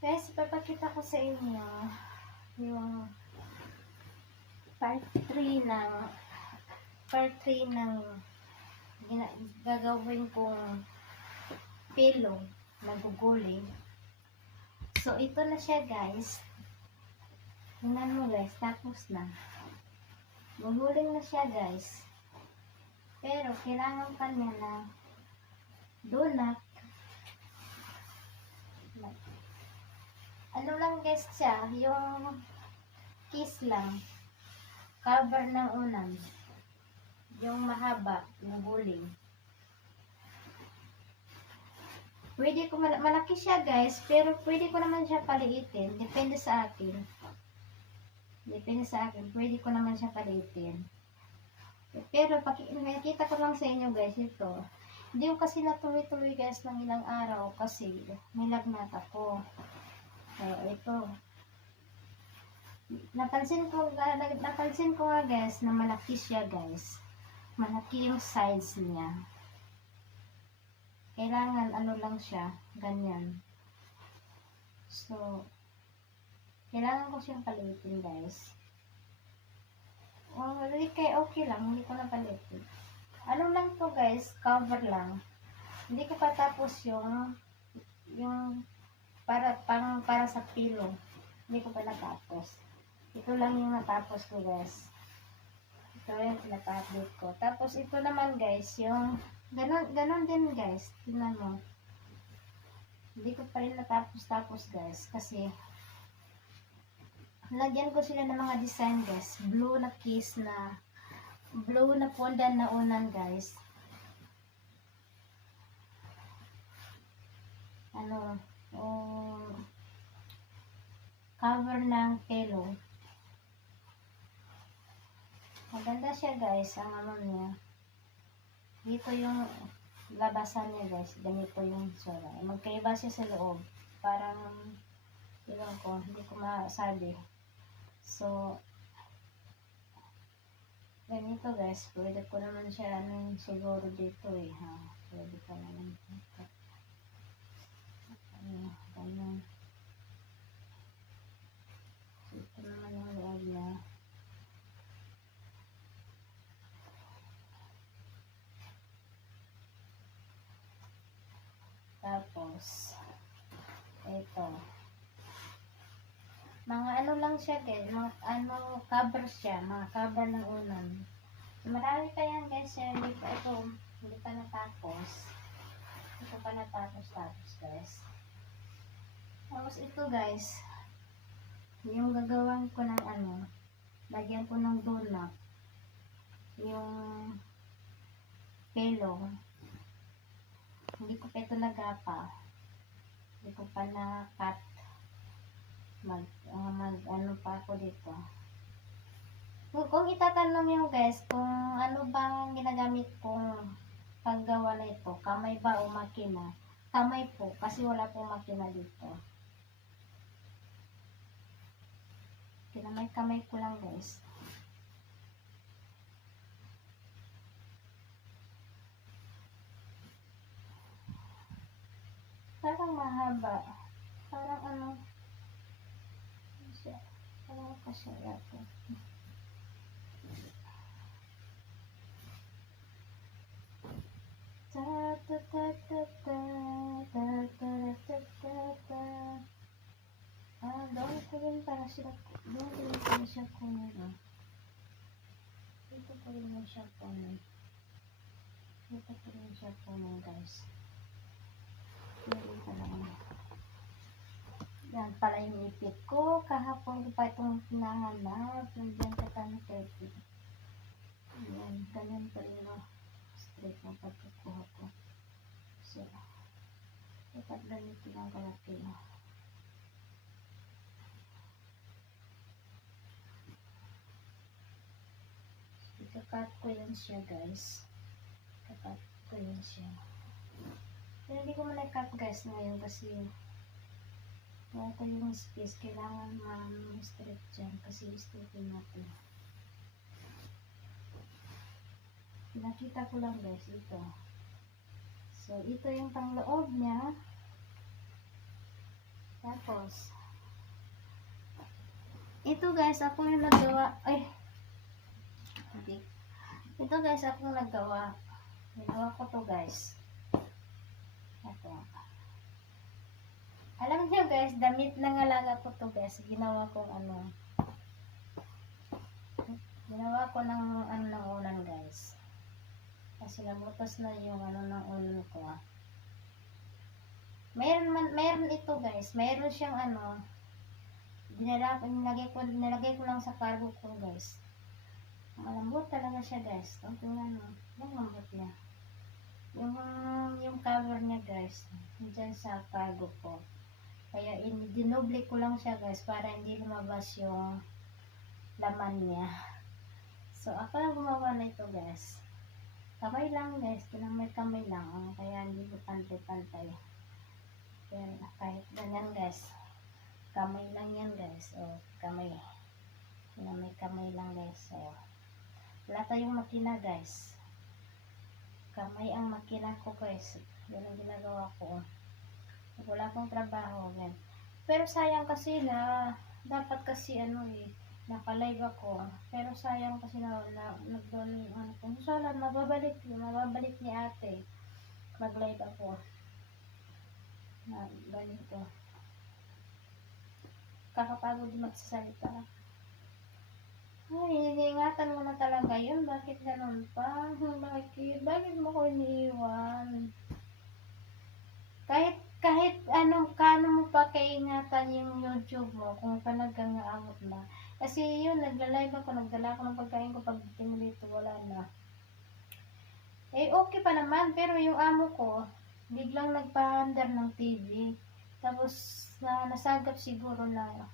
Guys, ipapakita ko sa inyo yung part 3 ng gagawin kong pillow na guguling. So, ito na siya guys. Tingnan mo guys, tapos na. Guguling na siya guys. Pero, kailangan pa niya na donut. Ano lang guys siya, yung kiss lang. Cover ng unan. Yung mahaba, yung guling. Pwede ko, malaki siya guys, pero pwede ko naman siya paliitin. Depende sa akin. Pwede ko naman siya paliitin. Pero, nakikita ko lang sa inyo guys, ito. Hindi ko kasi natuloy-tuloy guys ng ilang araw kasi may lagnat ako. Kaya ito. Napansin ko nga guys na malaki siya guys. Malaki yung size niya. Kailangan ano lang siya, ganyan. So, kailangan ko siyang palitin guys. Okay lang, hindi ko na palitin. Ano lang to guys, cover lang. Hindi ko pa tapos yung para sa pillow. Hindi ko pa natapos. Ito lang yung natapos ko guys. Ito yung pinaka-update ko. Tapos ito naman guys, yung ganon din guys. Tingnan mo. Hindi ko pa rin natapos guys. Kasi lagyan ko sila ng mga design guys. Blue na kiss na blue na pondan na unan guys. Cover ng pillow. Maganda siya guys, ang ano niya. Dito yung labasan niya guys, ganito yung sura. Magkaiba siya sa loob. Parang, iwan ko, hindi ko masabi. So, ganito guys, pwede ko naman siya siguro dito ha. Pwede ko naman dito. Ganyan. Ito naman yung loob niya. Tapos, ito. Mga ano lang siya guys, mga cover siya, mga cover ng unan. Marami pa yan guys, hindi pa natapos. Ito pa natapos guys. Tapos ito guys, yung gagawan ko ng lagyan ko ng donut, yung pillow. Hindi ko pa ito nagapa. Hindi ko pa na-cut. Ano pa ako dito. Kung itatanong nyo guys, kung ano bang ginagamit kong paggawa na ito, kamay ba o makina? Kamay po, kasi wala pong makina dito. Kamay ko lang guys. Parang mahaba. Parang parang kasya yato. Doon ko rin para siya kunin. Dito ko rin siya kunin guys. Yan pala yung ipit ko. Kahapon ko pa itong pinahanap. Nandiyan ka tanong 30. Yan, ganyan pa rin straight na pagkukuha ko. So, dapat ganito lang kalaki. Ikakat ko yan siya guys. Pero hindi ko muna i-cut guys ngayon kasi wala ko yung space. Kailangan ma-straight dyan kasi straightin natin. Nakita ko lang guys ito. So ito yung pangloob niya. Tapos, ito guys, ako yung nagawa. Ay, hindi. Ito guys, ako yung nagawa. Ginawa ko to guys. Ito. Alam niyo guys, damit ng alaga ko to guys. Ginawa ko ano. Ginawa ko ng ano ng unan guys. Kasi nabutas na yung ano ng unan ko. Meron ito guys. Meron siyang ano. Nilagay ko lang sa cargo ko guys. Malambot talaga siya guys. Tingnan mo. Yung lambot niya. Yung cover niya guys. Diyan sa cargo ko. Kaya dinoble ko lang siya guys para hindi lumabas yung laman niya. So ako lang gumawa na ito guys. Kamay lang guys. Kamay lang. Kaya hindi mo pantay-pantay. Kaya kahit ganyan guys. Kamay lang yan guys. O kamay. Kamay lang guys. O. Wala tayong makina guys. Kamay ang makina ko guys. Yan ang ginagawa ko. Wala akong trabaho yan. Pero sayang kasi dapat kasi ano naka-live ako. Pero sayang kasi nag-down yung ano ko. Sana mababalik ni ate. Mag-live ako. Ganito. Kakapagod magsasalita. Ay, iniingatan mo na talaga yun. Bakit ganun pa? Bakit mo ko iniiwan? Kahit kano mo pa kaingatan yung YouTube mo kung talagang aabot na. Kasi yun, nagla-live ako, nagdala ako ng pagkain ko pagdating dito, wala na. Eh, okay pa naman, pero yung amo ko, biglang nagpa-under ng TV. Tapos, nasagap siguro na.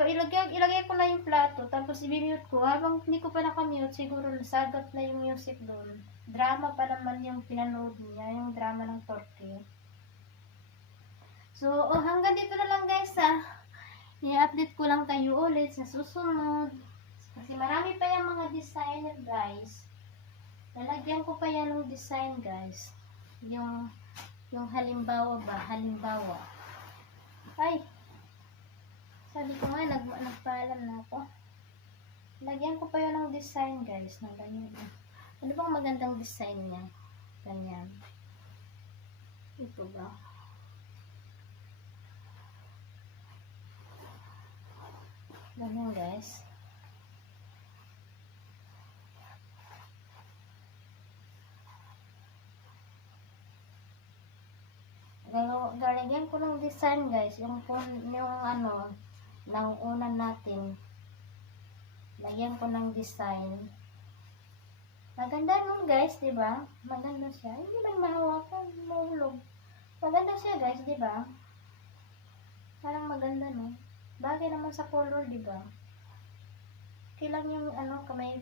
Ilagay ko na yung plato, tapos i-mute ko. Habang hindi ko pa nakamute, siguro nasagap na yung music doon. Drama pa naman yung pinanood niya, yung drama ng Turkey. So, hanggang dito na lang guys i-update ko lang kayo ulit sa susunod. Kasi marami pa yung mga designer guys. Lalagyan ko pa yan ng design guys. Yung halimbawa ba? Halimbawa. Ay! Sabi ko nga, nagpaalam na ako. Lagyan ko pa yun ng design guys. Ng ganyan. Ano bang magandang design niya? Ganyan. Ito ba? Ganyan guys. Galagyan ko ng design guys. Yung ano, ng unan natin. Lagyan ko ng design. Maganda nun guys, di ba? Maganda siya. Hindi man mahawakan, mahulog. Maganda siya guys, di ba? Parang maganda no. Bagay naman sa color, di ba? Kailang yung ano, may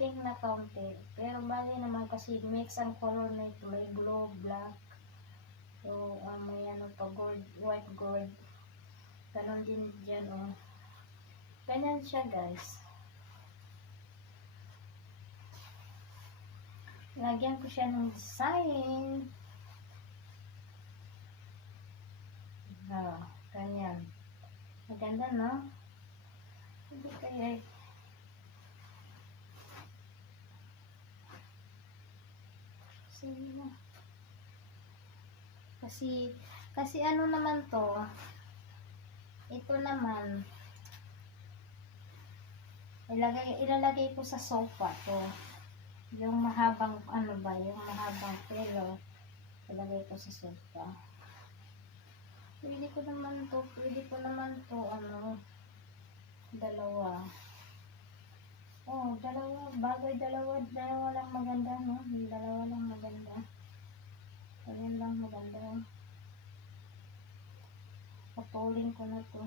pink na kaunti. Pero bagay naman kasi mix ang color na ito. May blue, black. So, may ano pa, gold, white gold. Ganon din dyan, oh. Ganyan siya guys. Lagyan ko siya ng design. Ganyan. Maganda, no? Hindi kaya kasi ano naman to, ito naman ilalagay ko sa sofa to. Yung mahabang ano ba, yung mahabang pelo ilalagay ko sa sofa. Pwede ko naman to ano, dalawa. Oh, dalawa lang maganda, no? Dalawa lang maganda. Ayun lang maganda. Putulin ko na to.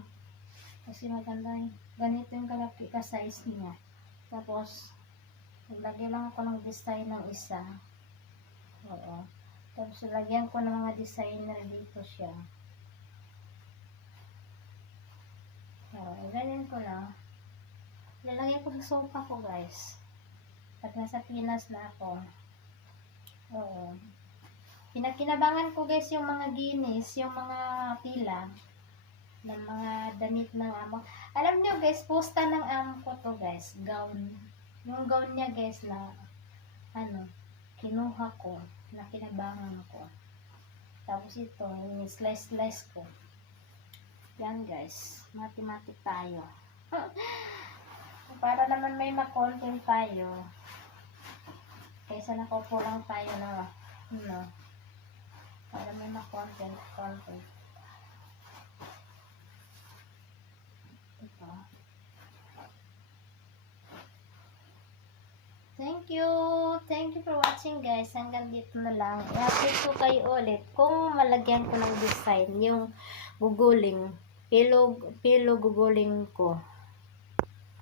Kasi maganda yun. Ganito yung kalaki ka-size niya. Tapos, lagyan lang ako ng design ng isa. Oo. Tapos, lagyan ko ng mga designer dito siya. Oo, ganyan ko lang. Lalagay ko sa sofa ko guys. At nasa Pinas na ako. Oo. Kinakinabangan ko guys yung mga ginis, yung mga tila ng mga damit ng amo. Alam nyo guys, pusta ng amo ko to guys, gown. Yung gown niya guys na kinuha ko, na kinabangan ko. Tapos ito, slice ko. Yan guys, mathematic tayo. Para naman may ma-content tayo. Kaysa nakaupo lang tayo na, para may ma-content. Ito. Thank you for watching guys. Hanggang dito na lang. I-update ko kayo ulit kung malagyan ko ng design yung guguling. Pilo guguling ko.